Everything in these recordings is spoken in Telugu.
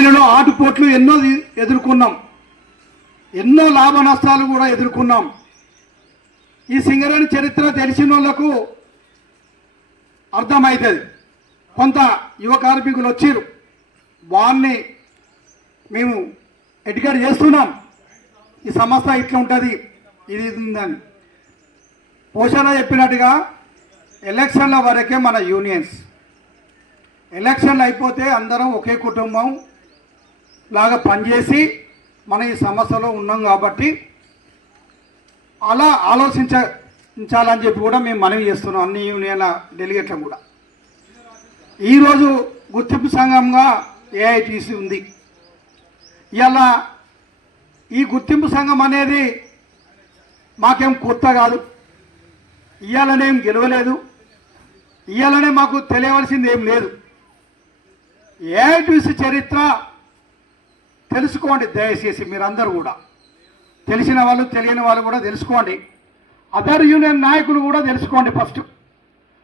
ఆన్లైన్లో ఆటుపోట్లు ఎన్నో ఎదుర్కొన్నాం. ఎన్నో లాభ నష్టాలు కూడా ఎదుర్కొన్నాం. ఈ సింగరేణి చరిత్ర తెలిసిన వాళ్ళకు అర్థమవుతుంది కొంత యువ కార్మికులు వచ్చారు. వాన్ని మేము ఎడ్యుకేట్ చేస్తున్నాం. ఈ సంస్థ ఇట్లా ఉంటుంది ఇది ఇది ఉందని. పోషణ చెప్పినట్టుగా ఎలక్షన్ల వరకే మన యూనియన్స్. ఎలక్షన్లు అయిపోతే అందరం ఒకే కుటుంబం లాగా పనిచేసి మన ఈ సమస్యలో ఉన్నాం కాబట్టి అలా ఆలోచించాలని చెప్పి కూడా మేము మనవి చేస్తున్నాం అన్ని యూనియన్ల డెలిగేట్లకు కూడా. ఈరోజు గుర్తింపు సంఘంగా ఏఐటీసీ ఉంది. ఇలా ఈ గుర్తింపు సంఘం అనేది మాకేం కొత్త కాదు. ఇవాళనేం గెలవలేదు. ఇయ్యాలనే మాకు తెలియవలసింది ఏం లేదు. ఏఐటీసీ చరిత్ర తెలుసుకోండి దయచేసి మీరందరూ కూడా. తెలిసిన వాళ్ళు తెలియని వాళ్ళు కూడా తెలుసుకోండి. అదర్ యూనియన్ నాయకులు కూడా తెలుసుకోండి ఫస్ట్.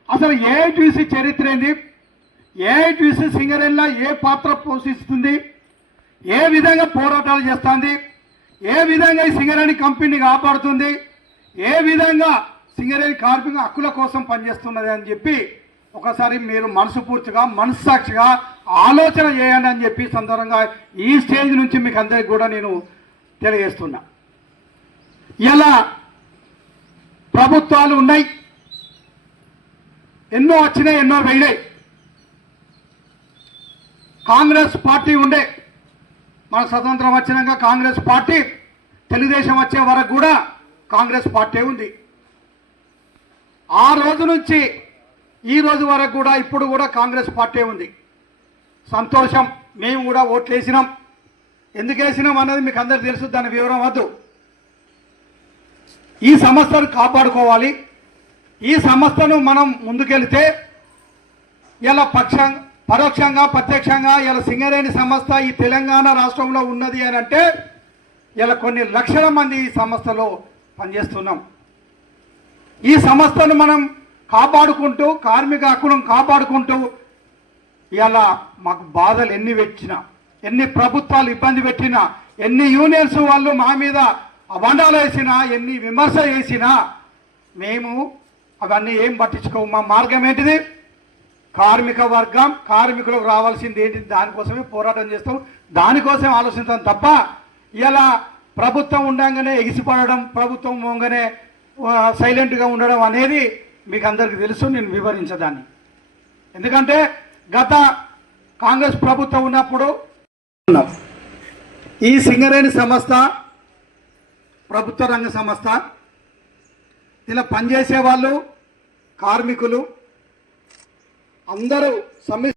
అసలు ఏఐటీసీ చరిత్ర ఏంది? ఏఐటీసీ సింగరెల్లా ఏ పాత్ర పోషిస్తుంది? ఏ విధంగా పోరాటాలు చేస్తుంది? ఏ విధంగా ఈ సింగరేణి కంపెనీ కాపాడుతుంది? ఏ విధంగా సింగరేణి కార్మిక హక్కుల కోసం పనిచేస్తున్నది అని చెప్పి ఒకసారి మీరు మనసు పూర్తిగా మనస్సాక్షిగా ఆలోచన చేయండి అని చెప్పి సందర్భంగా ఈ స్టేజ్ నుంచి మీకు అందరికి కూడా నేను తెలియజేస్తున్నా. ఇలా ప్రభుత్వాలు ఉన్నాయి. ఎన్నో వచ్చినాయి ఎన్నో వెళ్ళాయి కాంగ్రెస్ పార్టీ ఉండే. మన స్వతంత్రం వచ్చినాక కాంగ్రెస్ పార్టీ తెలుగుదేశం వచ్చే వరకు కూడా కాంగ్రెస్ పార్టీ ఉంది. ఆ రోజు నుంచి ఈ రోజు వరకు కూడా ఇప్పుడు కూడా కాంగ్రెస్ పార్టీ ఉంది. సంతోషం మేము కూడా ఓట్లు వేసినాం. ఎందుకు వేసినాం అనేది మీకు అందరు తెలుసు దాని వివరం వద్దు. ఈ సంస్థను కాపాడుకోవాలి. ఈ సంస్థను మనం ముందుకెళ్తే ఇలా పక్షం పరోక్షంగా ప్రత్యక్షంగా ఇలా సింగరేణి సంస్థ ఈ తెలంగాణ రాష్ట్రంలో ఉన్నది అని అంటే ఇలా కొన్ని లక్షల మంది ఈ సంస్థలో పనిచేస్తున్నాం. ఈ సంస్థను మనం కాపాడుకుంటూ కార్మిక హక్కులను కాపాడుకుంటూ ఇలా మాకు బాధలు ఎన్ని పెట్టినా ఎన్ని ప్రభుత్వాలు ఇబ్బంది పెట్టినా ఎన్ని యూనియన్స్ వాళ్ళు మా మీద అబండాలు వేసినా ఎన్ని విమర్శ వేసినా మేము అవన్నీ ఏం పట్టించుకోము. మా మార్గం ఏంటిది? కార్మిక వర్గం కార్మికులకు రావాల్సింది ఏంటి? దానికోసమే పోరాటం చేస్తాం. దానికోసం ఆలోచిస్తాం తప్ప ఇలా ప్రభుత్వం ఉండగానే ఎగిసిపడడం ప్రభుత్వం ఉండగానే సైలెంట్గా ఉండడం అనేది మీకు అందరికీ తెలుసు నేను వివరించదాన్ని. ఎందుకంటే గత కాంగ్రెస్ ప్రభుత్వం ఉన్నప్పుడు ఈ సింగరేణి సంస్థ ప్రభుత్వ రంగ సంస్థ ఇలా పనిచేసే వాళ్ళు కార్మికులు అందరూ సమ్మె